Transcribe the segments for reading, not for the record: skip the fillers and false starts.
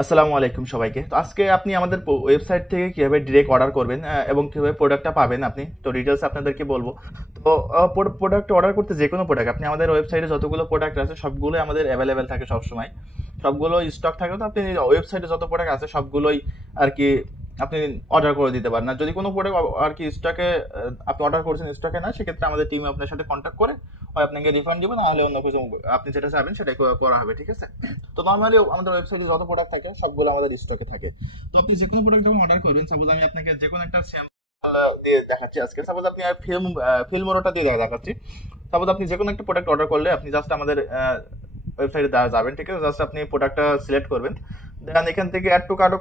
আসসালামু আলাইকুম সবাইকে। তো আজকে আপনি আমাদের ওয়েবসাইট থেকে কিভাবে ডিরেক্ট অর্ডার করবেন এবং কিভাবে প্রোডাক্টটা পাবেন আপনি, তো ডিটেলস আপনাদেরকে বলবো। তো প্রোডাক্ট অর্ডার করতে যে কোনো প্রোডাক্ট আপনি আমাদের ওয়েবসাইটে যতগুলো প্রোডাক্ট আছে সবগুলোই আমাদের অ্যাভেলেবেল থাকে সবসময়, সবগুলো স্টক থাকে। তো আপনি ওয়েবসাইটে যত প্রোডাক্ট আছে সবগুলোই আর কি আপনি অর্ডার করে দিতে পারেন। আর যদি কোনো প্রোডাক্ট আর কি স্টকে আপনি অর্ডার করছেন স্টকে না, সেক্ষেত্রে আমাদের টিম আপনার সাথে কন্ট্যাক্ট করে হয় আপনাকে রিফান্ড দিবেন, নাহলে অন্য কিছু আপনি যেটা চাবেন সেটাই করা হবে, ঠিক আছে? তো নর্মালি আমাদের ওয়েবসাইটে যত প্রোডাক্ট থাকে সবগুলো আমাদের স্টকে থাকে। তো আপনি যে কোনো প্রোডাক্ট যখন অর্ডার করবেন, সাপোজ আমি আপনাকে যে কোনো একটা স্যাম্পল দিয়ে দেখাচ্ছি আজকে। সাপোজ আপনি ফিল্মোরোটা দিয়ে দেখাচ্ছি। সাপোজ আপনি যে কোনো একটা প্রোডাক্ট অর্ডার করলে আপনি জাস্ট আমাদের ওয়েবসাইটে যাবেন, ঠিক আছে? জাস্ট আপনি প্রোডাক্টটা সিলেক্ট করবেন, দেন এখান থেকে অ্যাড টু কার্টও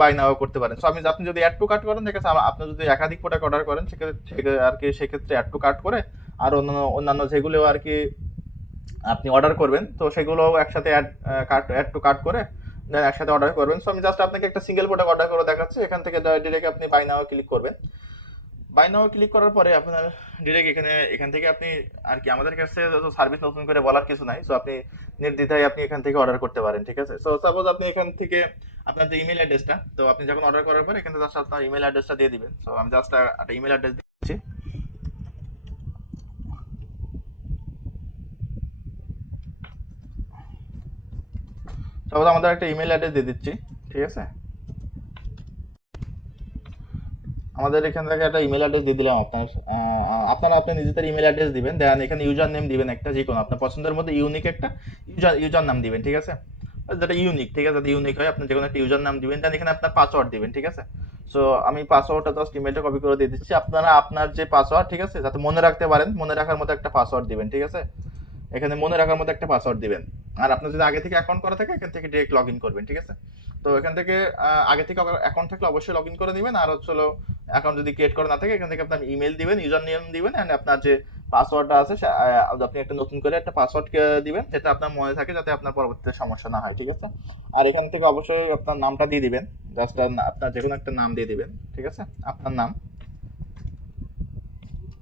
বাই নাও করতে পারেন। সো আপনি যদি অ্যাড টু কার্ট করেন, ঠিক আছে, আপনি যদি একাধিক প্রোডাক্ট অর্ডার করেন সেক্ষেত্রে আর কি সেক্ষেত্রে অ্যাড টু কার্ট করে আর অন্যান্য যেগুলো আর কি আপনি অর্ডার করবেন, তো সেগুলো একসাথে অ্যাড টু কার্ট করে দেন একসাথে অর্ডার করবেন। সো আমি জাস্ট আপনাকে একটা সিঙ্গেল প্রোডাক্ট অর্ডার করে দেখাচ্ছি। এখান থেকে ডিরেক্ট আপনি বাই নাও ক্লিক করবেন। বাই নাও ক্লিক করার পরে আপনার ডিরেক্ট এখান থেকে আপনি আর কি আমাদের কাছে তো সার্ভিস নতুন করে বলার কিছু নাই। সো আপনি নির্দ্বিধায় আপনি এখান থেকে অর্ডার করতে পারেন, ঠিক আছে? সো সাপোজ আপনি এখান থেকে আপনার যে ইমেল অ্যাড্রেসটা, তো আপনি যখন অর্ডার করার পরে এখানে জাস্ট আপনার ইমেল অ্যাড্রেসটা দিয়ে দিবেন। সো আমি জাস্ট একটা ইমেল অ্যাড্রেস দিচ্ছি। সাপোজ আমাদের একটা ইমেল অ্যাড্রেস দিয়ে দিচ্ছি, ঠিক আছে? আমাদের এখান থেকে একটা ইমেল অ্যাড্রেস দিয়ে দিলাম। আপনারা আপনার নিজেদের ইমেল অ্যাড্রেস দিবেন, দেন এখানে ইউজার নেম দিবেন একটা, যে কোনো আপনার পছন্দের মধ্যে ইউনিক একটা ইউজার নাম দিবেন, ঠিক আছে? যেটা ইউনিক, ঠিক আছে, যাতে ইউনিক হয়, আপনি যে কোনো একটা ইউজার নাম দিবেন, দেন এখানে আপনার পাসওয়ার্ড দিবেন, ঠিক আছে? সো আমি পাসওয়ার্ডটা জাস্ট ইমেলটা কপি করে দিয়ে দিচ্ছি। আপনারা আপনার যে পাসওয়ার্ড, ঠিক আছে, যাতে মনে রাখতে পারেন, মনে রাখার মতো একটা পাসওয়ার্ড দিবেন, ঠিক আছে? এখানে মনে রাখার মতো একটা পাসওয়ার্ড দিবেন। আর আপনার যদি আগে থেকে অ্যাকাউন্ট করা থাকে এখান থেকে ডিরেক্ট লগ ইন করবেন, ঠিক আছে? তো এখান থেকে আগে থেকে অ্যাকাউন্ট থাকলে অবশ্যই লগ ইন করে দিবেন। আর হচ্ছে অ্যাকাউন্ট যদি ক্রিয়েট করা না থাকে এখান থেকে আপনার ইমেল দিবেন, ইউজার নেম দিবেন, অ্যান্ড আপনার যে পাসওয়ার্ডটা আছে আপনি একটা নতুন করে একটা পাসওয়ার্ড দিবেন, যেটা আপনার মনে থাকে, যাতে আপনার পরবর্তীতে সমস্যা না হয়, ঠিক আছে? আর এখান থেকে অবশ্যই আপনার নামটা দিয়ে দিবেন। জাস্ট আপনার যে কোনো একটা নাম দিয়ে দিবেন, ঠিক আছে? আপনার নাম,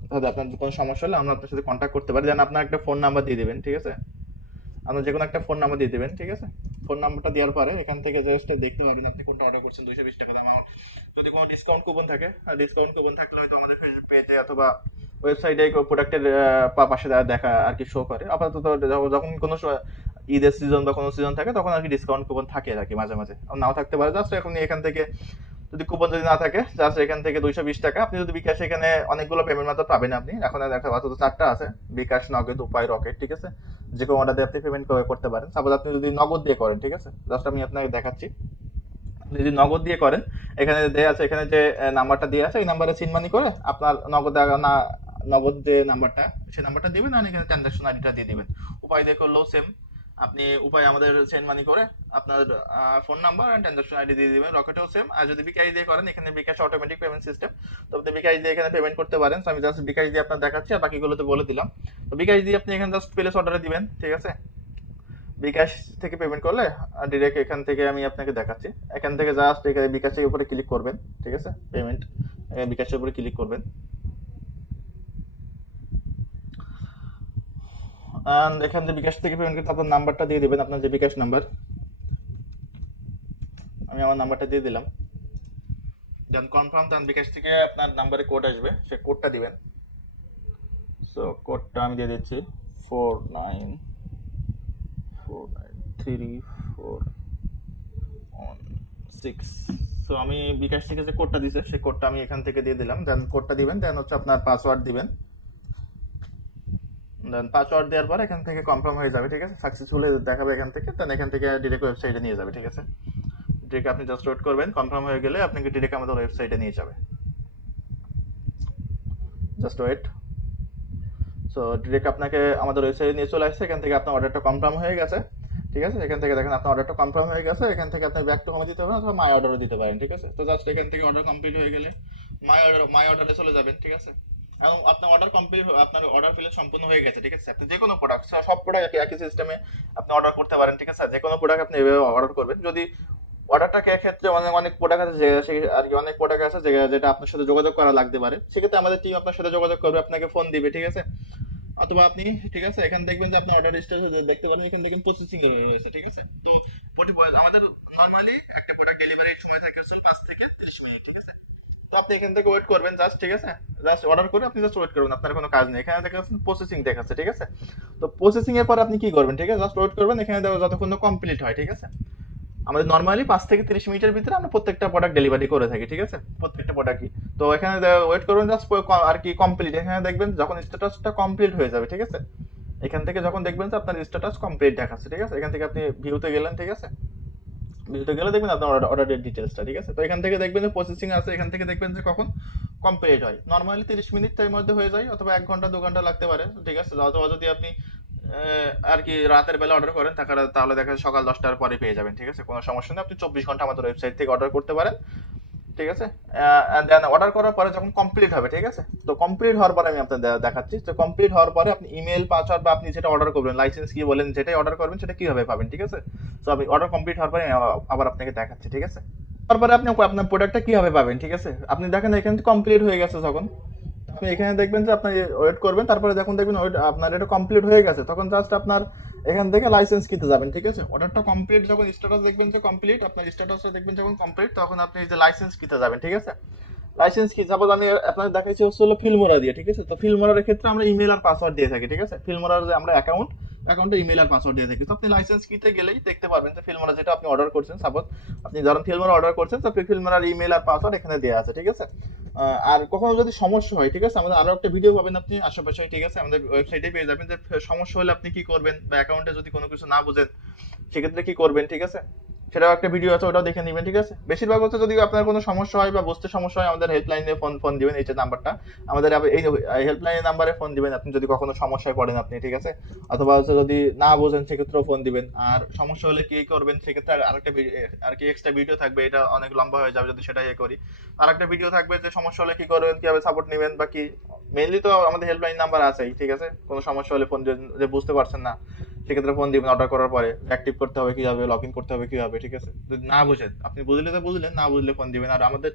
তাহলে আপনার কোনো সমস্যা হলে আমরা আপনার সাথে কন্ট্যাক্ট করতে পারি। দেন আপনার একটা ফোন নাম্বার দিয়ে দিবেন, ঠিক আছে? আপনার যে কোনো একটা ফোন নাম্বার দিয়ে দেবেন, ঠিক আছে? ফোন নাম্বারটা দেওয়ার পরে এখান থেকে জাস্ট দেখতে পাবেন আপনি কোনটা অর্ডার করছেন। 220 টাকা দাম। যদি কোনো ডিসকাউন্ট কুপন থাকে, আর ডিসকাউন্ট কুপন থাকলে হয়তো আমাদের পেজে অথবা ওয়েবসাইটে প্রোডাক্টের পাশে দেখা আর কি শো করে। আপাতত যখন কোনো ঈদের সিজন বা কোনো সিজন থাকে তখন আর কি ডিসকাউন্ট কুপন থাকে আর কি, মাঝে মাঝে নাও থাকতে পারে। জাস্ট এখন এখান থেকে যদি কুপন যদি না থাকে, জাস্ট এখান থেকে 220 টাকা আপনি যদি বিকাশ, এখানে অনেকগুলো পেমেন্ট মেথড পাবেন আপনি। এখন দেখা আপাতত 4টা আছে: বিকাশ, নগদ, উপায়, রকেট, ঠিক আছে? যে কোনো অর্ডার দিয়ে আপনি পেমেন্ট করতে পারেন। সাপোজ আপনি যদি নগদ দিয়ে করেন, ঠিক আছে, জাস্ট আমি আপনাকে দেখাচ্ছি। আপনি যদি নগদ দিয়ে করেন, এখানে দেওয়া আছে, এখানে যে নাম্বারটা দিয়ে আছে এই নাম্বারে সিন মানি করে আপনার নগদ যে নাম্বারটা, সেই নাম্বারটা দিবেন, আর এখানে ট্রানজাকশন আইডিটা দিয়ে দিবেন। উপায় দিয়ে করলেও সেম, আপনি উপায় আমাদের সেন্ড মানি করে আপনার ফোন নাম্বার আর ট্রানজাকশন আইডি দিয়ে দিবেন। রকেটেও সেম। আর যদি বিকাশ দিয়ে করেন, এখানে বিকাশ অটোমেটিক পেমেন্ট সিস্টেম, তো আপনি বিকাশ দিয়ে এখানে পেমেন্ট করতে পারেন। আমি জাস্ট বিকাশ দিয়ে আপনার দেখাচ্ছি, আর বাকিগুলো তো বলে দিলাম। তো বিকাশ দিয়ে আপনি এখানে জাস্ট প্লেস অর্ডারে দিবেন, ঠিক আছে? বিকাশ থেকে পেমেন্ট করলে ডিরেক্ট এখান থেকে আমি আপনাকে দেখাচ্ছি। এখান থেকে জাস্ট এখানে বিকাশের উপরে ক্লিক করবেন, ঠিক আছে? পেমেন্ট, বিকাশের উপরে ক্লিক করবেন, অ্যান্ড এখান থেকে বিকাশ থেকে পেমেন্ট করতে আপনার নাম্বারটা দিয়ে দেবেন, আপনার যে বিকাশ নাম্বার। আমি আমার নাম্বারটা দিয়ে দিলাম, দেন কনফার্ম। দেন বিকাশ থেকে আপনার নাম্বারে কোড আসবে, সে কোডটা দিবেন। সো কোডটা আমি দিয়ে দিচ্ছি 49493416। সো আমি বিকাশ থেকে যে কোডটা দিছে সেই কোডটা আমি এখান থেকে দিয়ে দিলাম। দেন কোডটা দিবেন, দেন হচ্ছে আপনার পাসওয়ার্ড দিবেন। দেন পাসওয়ার্ড দেওয়ার পর এখান থেকে কনফার্ম হয়ে যাবে, ঠিক আছে? সাকসেসফুল দেখাবে এখান থেকে। দেন এখান থেকে ডিরেক্ট ওয়েবসাইটে নিয়ে যাবে, ঠিক আছে? ডিরেক্ট আপনি জাস্ট ওয়েট করবেন, কনফার্ম হয়ে গেলে আপনাকে ডিরেক্ট আমাদের ওয়েবসাইটে নিয়ে যাবে। Just wait. সো ডিরেক্ট আপনাকে আমাদের ওয়েবসাইটে নিয়ে চলে আসছে। এখান থেকে আপনার অর্ডারটা কনফার্ম হয়ে গেছে, ঠিক আছে? এখান থেকে দেখেন আপনার অর্ডারটা কনফার্ম হয়ে গেছে। এখান থেকে আপনি ব্যাক টু হোমে দিতে পারেন অথবা মাই অর্ডারও দিতে পারেন, ঠিক আছে? তো জাস্ট এখান থেকে অর্ডার কমপ্লিট হয়ে গেলে মাই অর্ডারে চলে যাবেন, ঠিক আছে? এবং আপনার অর্ডার কমপ্লিট, আপনার অর্ডার ফিল সম্পূর্ণ হয়ে গেছে, ঠিক আছে? আপনি যে কোনো প্রোডাক্ট, সব প্রোডাক্ট একই সিস্টেমে আপনি অর্ডার করতে পারেন, ঠিক আছে? যে কোনো প্রোডাক্ট আপনি এভাবে অর্ডার করবেন। যদি অর্ডারটা ক্ষেত্রে অনেক অনেক প্রোডাক্ট আছে, যে আর কি অনেক প্রোডাক্ট আছে যেটা আপনার সাথে যোগাযোগ করা লাগতে পারে, সেক্ষেত্রে আমাদের টিম আপনার সাথে যোগাযোগ করবে, আপনাকে ফোন দিবে, ঠিক আছে? অথবা আপনি, ঠিক আছে, এখানে দেখবেন যে আপনার অর্ডার স্ট্যাটাস দেখতে পারেন, এখানে দেখেন প্রসেসিং এ রয়েছে, ঠিক আছে? তো আমাদের নর্মালি একটা প্রোডাক্ট ডেলিভারির সময় থাকে আসলে 5 থেকে 30 মিনিট, ঠিক আছে? তো আপনি এখান থেকে ওয়েট করবেন জাস্ট, ঠিক আছে? জাস্ট অর্ডার করে আপনি জাস্ট ওয়েট করবেন, আপনার কোনো কাজ নেই। এখানে দেখাচ্ছেন প্রসেসিং দেখাচ্ছে, ঠিক আছে? তো প্রসেসিং এর পর আপনি কি করবেন, ঠিক আছে? জাস্ট ওয়েট করবেন, এখানে দেখো যতক্ষণ না কমপ্লিট হয়, ঠিক আছে? আমাদের নর্মালি 5 থেকে 30 মিনিটের ভিতরে আমরা প্রত্যেকটা প্রোডাক্ট ডেলিভারি করে থাকি, ঠিক আছে? প্রত্যেকটা প্রোডাক্টই। তো এখানে ওয়েট করবেন জাস্ট আর কি কমপ্লিট, এখানে দেখবেন যখন স্ট্যাটাসটা কমপ্লিট হয়ে যাবে, ঠিক আছে? এখান থেকে যখন দেখবেন যে আপনার স্ট্যাটাস কমপ্লিট দেখাচ্ছে, ঠিক আছে? এখান থেকে আপনি ভিউতে গেলেন, ঠিক আছে? ভিউতে গেলে দেখবেন আপনার অর্ডারের ডিটেলসটা, ঠিক আছে? তো এখান থেকে দেখবেন যে প্রসেসিং আছে, এখান থেকে দেখবেন যে কখন কমপ্লিট হয়। নর্মালি 30 মিনিটের মধ্যে হয়ে যায়, অথবা 1 ঘন্টা 2 ঘন্টা লাগতে পারে, ঠিক আছে? অথবা যদি আপনি আর কি রাতের বেলা অর্ডার করেন তাহলে দেখা যায় সকাল 10টার পরে পেয়ে যাবেন, ঠিক আছে? কোনো সমস্যা নেই, আপনি 24 ঘন্টা আমাদের ওয়েবসাইট থেকে অর্ডার করতে পারেন, ঠিক আছে? দেন অর্ডার করার পরে যখন কমপ্লিট হবে, ঠিক আছে? তো কমপ্লিট হওয়ার পরে আমি আপনাদের দেখাচ্ছি। তো কমপ্লিট হওয়ার পরে আপনি ইমেল পাসওয়ার্ড বা আপনি যেটা অর্ডার করবেন, লাইসেন্স কি বলেন, যেটাই অর্ডার করবেন সেটা কিভাবে পাবেন, ঠিক আছে? তো আমি অর্ডার কমপ্লিট হওয়ার পরে আমি আবার আপনাকে দেখাচ্ছি, ঠিক আছে? তারপরে আপনি আপনার প্রোডাক্টটা কিভাবে পাবেন, ঠিক আছে? আপনি দেখেন এখানে কমপ্লিট হয়ে গেছে যখন, আপনি এখানে দেখবেন যে আপনি ওয়েট করবেন, তারপরে যখন দেখবেন আপনার এটা কমপ্লিট হয়ে গেছে, তখন জাস্ট আপনার এখান থেকে লাইসেন্স কিতে যাবেন, ঠিক আছে? অর্ডারটা কমপ্লিট যখন স্ট্যাটাস দেখবেন যে কমপ্লিট, আপনার স্ট্যাটাসটা দেখবেন যখন কমপ্লিট, তখন আপনি এই যে লাইসেন্স কিতে যাবেন, ঠিক আছে? লাইসেন্স কি, সাপোজ আমি আপনাদের দেখাইছি হচ্ছে হলো ফিল্মোরা দিয়ে, ঠিক আছে? তো ফিল্মোরার ক্ষেত্রে আমরা ইমেল আর পাসওয়ার্ড দিয়ে থাকি, ঠিক আছে? ফিল্মোরার যে আমরা অ্যাকাউন্টে ইমেল আর পাসওয়ার্ড দিয়ে থাকি। তো আপনি লাইসেন্স কিতে গেলেই দেখতে পারবেন যে ফিল্মোরা যেটা আপনি অর্ডার করছেন, সাপোজ আপনি ধরেন ফিল্মোরা অর্ডার করছেন, তো ফিল্মোরার ইমেল আর পাসওয়ার্ড এখানে দেওয়া আছে, ঠিক আছে? আর কখনো যদি সমস্যা হয়, ঠিক আছে, আমাদের আরো একটা ভিডিও পাবেন আপনি আশেপাশে, ঠিক আছে? আমাদের ওয়েবসাইটে পেয়ে যাবেন যে সমস্যা হলে আপনি কি করবেন, বা অ্যাকাউন্টে যদি কোনো কিছু না বুঝেন সেক্ষেত্রে কি করবেন, ঠিক আছে? সেটাও একটা ভিডিও আছে, ওটাও দেখে নেবেন, ঠিক আছে? বেশিরভাগ হচ্ছে যদি আপনার কোনো সমস্যা হয় বা বুঝতে সমস্যা হয়, আমাদের হেল্পলাইনে ফোন দিবেন, এই যে নাম্বারটা আমাদের, এই হেল্পলাইনের নাম্বারে ফোন দিবেন আপনি যদি কখনো সমস্যায় পড়েন আপনি, ঠিক আছে? অথবা হচ্ছে যদি না বোঝেন সেক্ষেত্রেও ফোন দিবেন। আর সমস্যা হলে কি করবেন সেক্ষেত্রে আরেকটা আর কি এক্সট্রা ভিডিও থাকবে, এটা অনেক লম্বা হয়ে যাবে যদি সেটা করি। আরেকটা ভিডিও থাকবে যে সমস্যা হলে কি করবেন, কিভাবে সাপোর্ট নেবেন, বা কি মেইনলি তো আমাদের হেল্পলাইন নাম্বার আছেই, ঠিক আছে? কোনো সমস্যা হলে ফোন যে বুঝতে পারছেন না সেক্ষেত্রে ফোন দিবেন অর্ডার করার পরে, অ্যাক্টিভ করতে হবে কিভাবে, লগ ইন করতে হবে কিভাবে, ঠিক আছে? যদি না বুঝেন, আপনি বুঝলে তো বুঝলেন, না বুঝলে ফোন দিবেন। আর আমাদের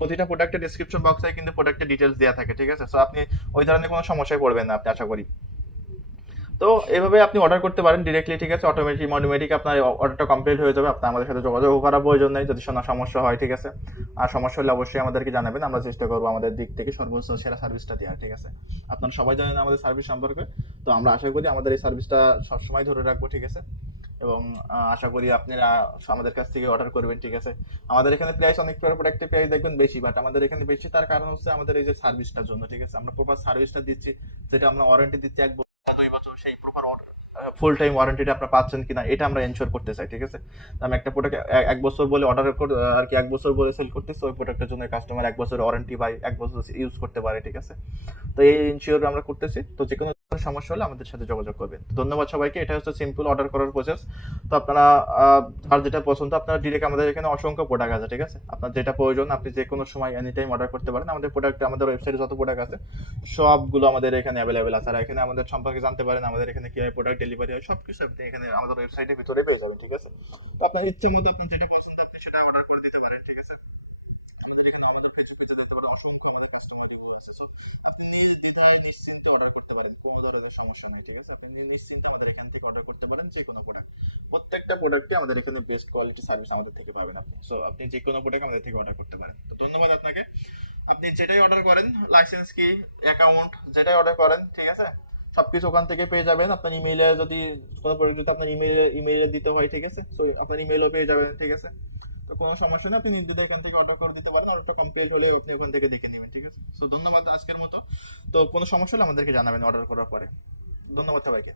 প্রতিটা প্রোডাক্টের ডিসক্রিপশন বক্সে কিন্তু প্রোডাক্টের ডিটেলস দেওয়া থাকে, ঠিক আছে? সো আপনি ওই ধরনের কোনো সমস্যায় পড়বেন না আপনি, আশা করি। তো এভাবে আপনি অর্ডার করতে পারেন ডিরেক্টলি, ঠিক আছে? অটোমেটিক আপনার অর্ডারটা কমপ্লিট হয়ে যাবে, আপনার আমাদের সাথে যোগাযোগ করার প্রয়োজন নেই যদি সমস্যা হয়, ঠিক আছে? আর সমস্যা হলে অবশ্যই আমাদেরকে জানাবেন, আমরা চেষ্টা করবো আমাদের দিক থেকে সর্বোচ্চ সেরা সার্ভিসটা দেওয়ার, ঠিক আছে? আপনারা সবাই জানেন আমাদের সার্ভিস সম্পর্কে, তো আমরা আশা করি আমাদের এই সার্ভিসটা সবসময় ধরে রাখবো, ঠিক আছে? এবং আশা করি আপনারা আমাদের কাছ থেকে অর্ডার করবেন, ঠিক আছে? আমাদের এখানে প্রাইস অনেক প্রোডাক্টের প্রাইস দেখবেন বেশি, বাট আমাদের এখানে বেশি তার কারণ হচ্ছে আমাদের এই যে সার্ভিসটার জন্য, ঠিক আছে? আমরা প্রপার সার্ভিসটা দিচ্ছি, যেটা আমরা ওয়ারেন্টি দিচ্ছি 1 বছর 2 বছর, সেই প্রপার ফুল টাইম ওয়ারেন্টিটা আপনারা পাচ্ছেন কিনা এটা আমরা এনশোর করতে চাই, ঠিক আছে? তো আমি একটা প্রোডাক্ট 1 বছর বলে অর্ডার আর কি 1 বছর বলে সেল করতেছি, ওই প্রোডাক্টের জন্য কাস্টমার 1 বছর ওয়ারেন্টি বা 1 বছর ইউজ করতে পারে, ঠিক আছে? তো এই ইনশিওর আমরা করতেছি। তো যে কোনো সমস্যা হলে আমাদের সাথে যোগাযোগ করবেন। তো ধন্যবাদ সবাইকে। এটা হচ্ছে সিম্পল অর্ডার করার প্রসেস। তো আপনারা আর যেটা পছন্দ আপনারা ডিরেক্ট আমাদের এখানে অসংখ্য প্রোডাক্ট আছে, ঠিক আছে? আপনার যেটা প্রয়োজন আপনি যে কোনো সময় এনি টাইম অর্ডার করতে পারেন। আমাদের প্রোডাক্ট আমাদের ওয়েবসাইটে যত প্রোডাক্ট আছে সবগুলো আমাদের এখানে অ্যাভেলেবেল আছে। আর এখানে আমাদের সম্পর্কে জানতে পারেন, আমাদের এখানে কিভাবে প্রোডাক্ট ডেলিভারি হয়, সবকিছু আপনি এখানে আমাদের ওয়েবসাইটের ভিতরে পেয়ে যাবেন, ঠিক আছে? তো আপনার ইচ্ছে মতো আপনার যেটা পছন্দ আপনি সেটা অর্ডার করে দিতে পারেন, ঠিক আছে? আমাদের এখানে আমাদের পেজে পেজে যত বড় অসংখ্য আমাদের কাস্টমার রিভিউ আছে, সো আপনি নির্দ্বিধায় নিশ্চিন্তে অর্ডার করতে পারেন, কোনো ধরনের সমস্যা নেই, ঠিক আছে? আপনি নিশ্চিন্তে আমাদের এখান থেকে অর্ডার করতে পারেন যে কোনো প্রোডাক্ট। প্রত্যেকটা প্রোডাক্টে আমাদের এখানে বেস্ট কোয়ালিটি সার্ভিস আমাদের থেকে পাবেন আপনি। সো আপনি যে কোনো প্রোডাক্ট আমাদের থেকে অর্ডার করতে পারেন। তো ধন্যবাদ আপনাকে। আপনি যেটাই অর্ডার করেন, লাইসেন্স কি, অ্যাকাউন্ট, যেটাই অর্ডার করেন, ঠিক আছে? সবকিছু ওখান থেকে পেয়ে যাবেন। আপনার ইমেইলে যদি কোনো প্রোডাক্ট যদি আপনার ইমেইলে দিতে হয়, ঠিক আছে? সো আপনার ইমেইলও পেয়ে যাবেন, ঠিক আছে? তো কোনো সমস্যা নেই, আপনি নির্দ্বিধায় এখান থেকে অর্ডার করে দিতে পারেন, আর ওটা কমপ্লিট হলে আপনি ওখান থেকে দেখে নেবেন, ঠিক আছে? সো ধন্যবাদ আজকের মতো। তো কোনো সমস্যা হলে আমাদেরকে জানাবেন অর্ডার করার পরে। ধন্যবাদ সবাইকে।